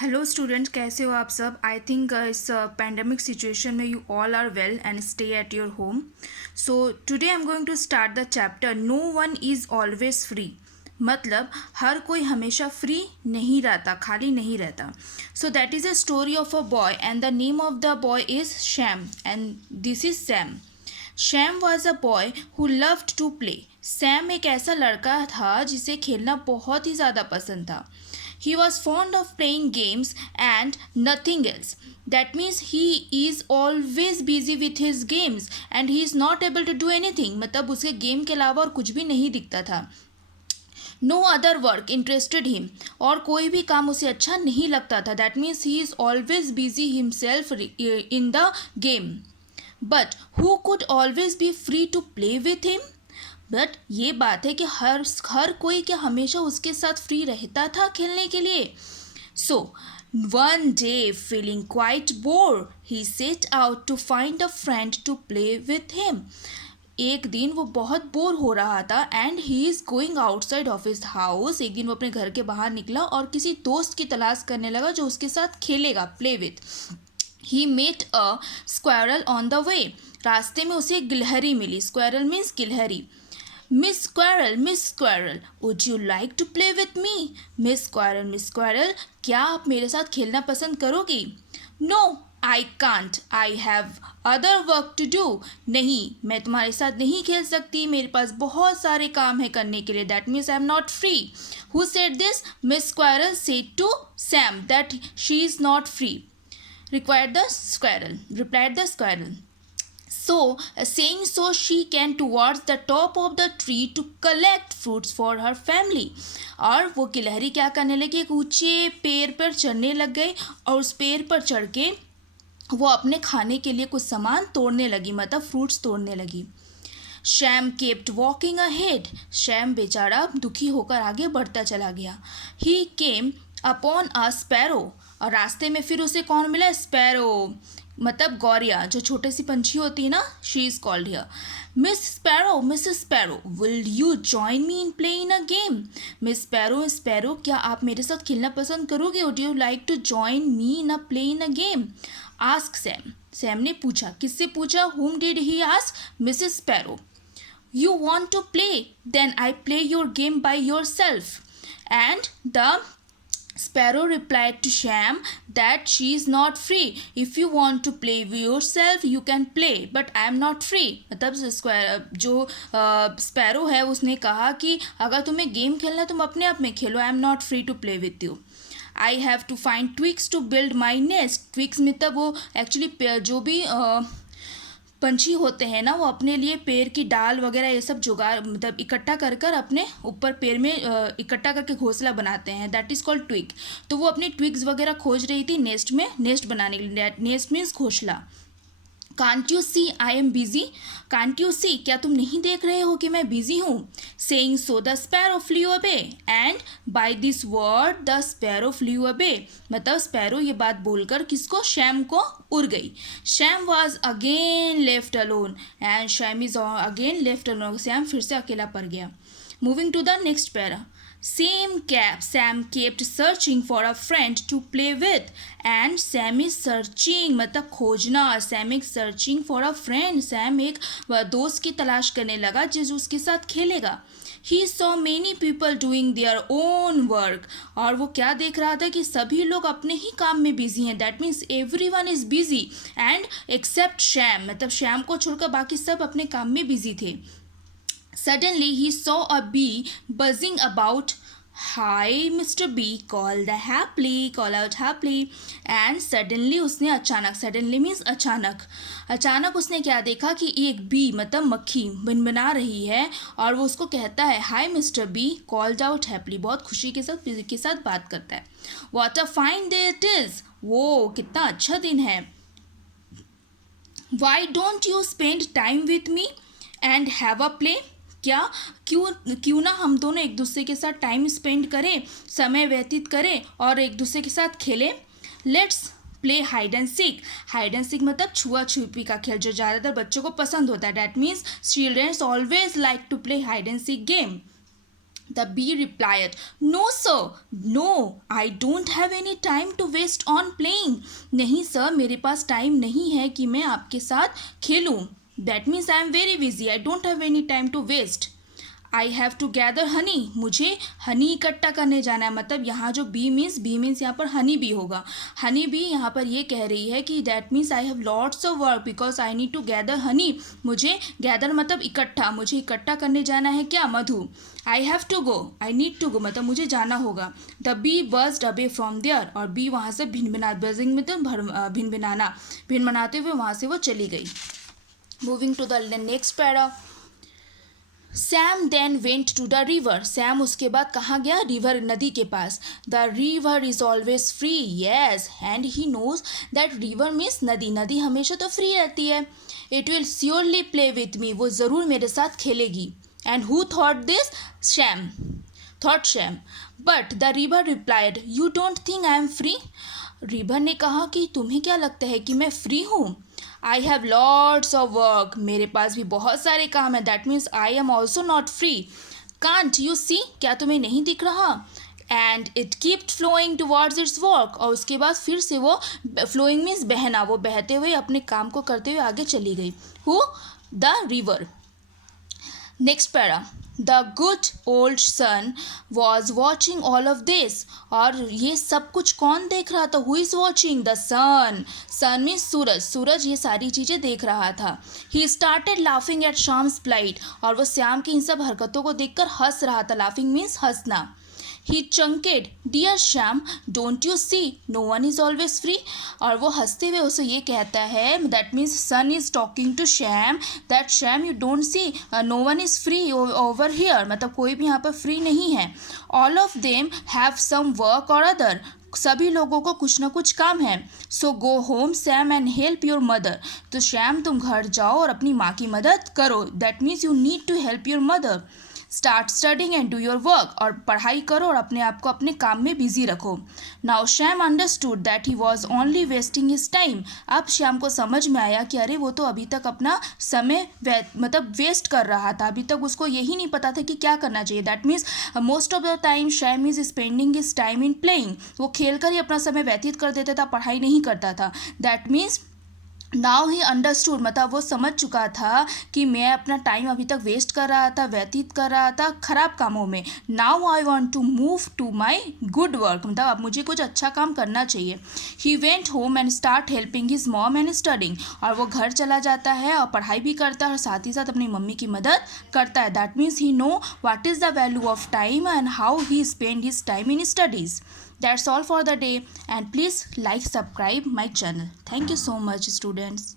Hello students, कैसे हो आप सब। आई थिंक इस पैंडमिक सिचुएशन में you all are well and stay at your home. So today I am going to start the chapter no one is always free. मतलब हर कोई हमेशा फ्री नहीं रहता, खाली नहीं रहता. So that is a story of a boy and the name of the boy is Sam and this is Sam. Sam was a boy who loved to play. Sam एक ऐसा लड़का था जिसे खेलना बहुत ही ज़्यादा पसंद था. He was fond of playing games and nothing else. That means he is always busy with his games and he is not able to do anything. मतलब उसे गेम के अलावा और कुछ भी नहीं दिखता था. No other work interested him. और कोई भी काम उसे अच्छा नहीं लगता था. That means he is always busy himself in the game. But who could always be free to play with him. बट ये बात है कि हर कोई क्या हमेशा उसके साथ फ्री रहता था खेलने के लिए. So one day feeling quite bore he set out to find a friend to play with him. एक दिन वो बहुत बोर हो रहा था and he is going outside of his house. एक दिन वो अपने घर के बाहर निकला और किसी दोस्त की तलाश करने लगा जो उसके साथ खेलेगा, play with. He met a squirrel on the way. रास्ते में उसे एक गिलहरी मिली. स्क्वायरल मीन्स गिलहरी. Miss Squirrel, would you like to play with me? Miss Squirrel, क्या आप मेरे साथ खेलना पसंद करोगी? No, I can't. I have other work to do. नहीं, मैं तुम्हारे साथ नहीं खेल सकती. मेरे पास बहुत सारे काम है करने के लिए. That means I am not free. Who said this? Miss Squirrel said to Sam that she is not free. Replied the squirrel. Saying so, she came towards the top of the tree to collect fruits for her family. और वो गिलहरी क्या करने लगी, एक ऊंचे पेड़ पर चढ़ने लग गई और उस पेड़ पर चढ़ के वो अपने खाने के लिए कुछ सामान तोड़ने लगी, मतलब फ्रूट्स तोड़ने लगी. Sham kept walking ahead. Sham बेचारा दुखी होकर आगे बढ़ता चला गया. ही केम अपॉन अ स्पैरो. और रास्ते में फिर उसे कौन मिला? स्पैरो, मतलब गौरिया, जो छोटी सी पंछी होती है ना. She is called here. Miss Sparrow, will you join me in playing a game. Miss Sparrow, क्या आप मेरे साथ खेलना पसंद करोगे? Would you like to join me in playing a game? Ask Sam. Sam ने पूछा. किससे पूछा? Whom did he ask? Mrs Sparrow. You want to play? Then I play your game by yourself. And the sparrow replied to Sham that she is not free. If you want to play yourself, you can play, but I am not free. मतलब जो sparrow है उसने कहा कि अगर तुम्हें game खेलना है तुम अपने आप में खेलो. I am not free to play with you. I have to find twigs to build my nest. Twigs मतलब वो एक्चुअली जो भी पंछी होते हैं ना, वो अपने लिए पेड़ की डाल वगैरह ये सब जुगाड़, मतलब इकट्ठा कर कर अपने ऊपर पेड़ में इकट्ठा करके घोंसला बनाते हैं. That is called twig. तो वो अपनी ट्विग्स वगैरह खोज रही थी नेस्ट में, नेस्ट बनाने के लिए. नेस्ट मीन्स घोंसला. Can't you see I am busy. Can't you see, क्या तुम नहीं देख रहे हो कि मैं बिजी हूँ. Saying so the sparrow flew away. And by this word the sparrow flew away. मतलब स्पैरो ये बात बोलकर किसको? शैम को उड़ गई. Sam was again left alone. And Sam is again left alone. Sam फिर से अकेला पड़ गया. Moving to the next para. Sam kept searching for a friend to play with. And Sam is searching, मतलब खोजना. Sam is searching for a friend. Sam एक दोस्त की तलाश करने लगा जिस उसके साथ खेलेगा. He saw many people doing their own work. और वो क्या देख रहा था कि सभी लोग अपने ही काम में बिजी हैं. That means everyone is busy and except Sham. मतलब श्याम को छोड़कर बाकी सब अपने काम में बिजी थे. Suddenly he saw a bee buzzing about. Hi, Mr. Bee, call out happily. And suddenly उसने अचानक, suddenly means अचानक उसने क्या देखा कि एक बी मतलब मक्खी बनबना रही है और वो उसको कहता है Hi, Mr. Bee, called out happily. बहुत खुशी के साथ बात करता है. What a fine day it is. वो कितना अच्छा दिन है. Why don't you spend time with me and have a play? क्यों ना हम दोनों एक दूसरे के साथ टाइम स्पेंड करें, समय व्यतीत करें और एक दूसरे के साथ खेलें. Let's play hide and seek. Hide and seek मतलब छुआ छुपी का खेल जो ज़्यादातर बच्चों को पसंद होता है. That means childrens always like to play hide and seek game. The bee replied, "No, sir. No, I don't have any time to waste on playing. नहीं सर, मेरे पास टाइम नहीं है कि मैं आपके साथ खेलूं. That means I am very busy. I don't have any time to waste. I have to gather honey, मुझे honey इकट्ठा करने जाना है. मतलब यहाँ जो बी मीन्स यहाँ पर हनी बी होगा. हनी बी यहाँ पर ये कह रही है कि that means I have lots of work because I need to gather honey. मुझे गैदर मतलब इकट्ठा, मुझे इकट्ठा करने जाना है क्या, Madhu. I have to go, I need to go मतलब मुझे जाना होगा. The bee buzzed away from there, और बी वहाँ से बजिंग मतलब भिनभिनाते हुए वहाँ से वो चली गई. Moving to the next para. Sam then went to the river, Sam उसके बाद कहाँ गया, रिवर नदी के पास. The river is always free, yes, and he knows that river means नदी, नदी हमेशा तो फ्री रहती है. It will surely play with me, वो ज़रूर मेरे साथ खेलेगी. And who thought this, Sam, thought Sam. But the river replied, you don't think I M free. River ने कहा कि तुम्हें क्या लगता है कि मैं फ्री हूँ. I have lots of work, मेरे पास भी बहुत सारे काम हैं. That means I am also not free. Can't you see, क्या तुम्हें नहीं दिख रहा. And it kept flowing towards its work, और उसके बाद फिर से वो फ्लोइंग मीन्स बहना, वो बहते हुए अपने काम को करते हुए आगे चली गई. Who, the river. Next para. The good old sun was watching all of this, और ये सब कुछ कौन देख रहा था, who is watching, the sun. Sun means सूरज, सूरज ये सारी चीज़ें देख रहा था. He started laughing at Sam's plight, और वो श्याम की इन सब हरकतों को देखकर हंस रहा था. लाफिंग मीन्स हंसना. He chuckled, dear Shyam, don't you see no one is always free, और वो हंसते हुए उसे ये कहता है, that means son is talking to Shyam, that Shyam you don't see no one is free over here, मतलब कोई भी यहाँ पर फ्री नहीं है. All of them have some work और अदर, सभी लोगों को कुछ ना कुछ काम है. So go home Sam and help your mother, तो श्याम तुम घर जाओ और अपनी माँ की मदद करो. That means you need to help your mother. Start studying and do your work, और पढ़ाई करो और अपने आप को अपने काम में बिजी रखो. Now Shyam understood that he was only wasting his time, अब श्याम को समझ में आया कि अरे वो तो अभी तक अपना समय मतलब वेस्ट कर रहा था, अभी तक उसको यही नहीं पता था कि क्या करना चाहिए. That means most of the time Shyam is spending his time in playing, वो खेल कर ही अपना समय व्यतीत कर देता था, पढ़ाई नहीं करता था. That means now he understood, मतलब वो समझ चुका था कि मैं अपना टाइम अभी तक वेस्ट कर रहा था, व्यतीत कर रहा था खराब कामों में. Now I want to move to my good work, मतलब अब मुझे कुछ अच्छा काम करना चाहिए. He went home and start helping his mom and studying, और वो घर चला जाता है और पढ़ाई भी करता है और साथ ही साथ अपनी मम्मी की मदद करता है. That means he know what is the value of time and how he spend his time in studies. That's all for the day, and please like, subscribe my channel. Thank you so much, students.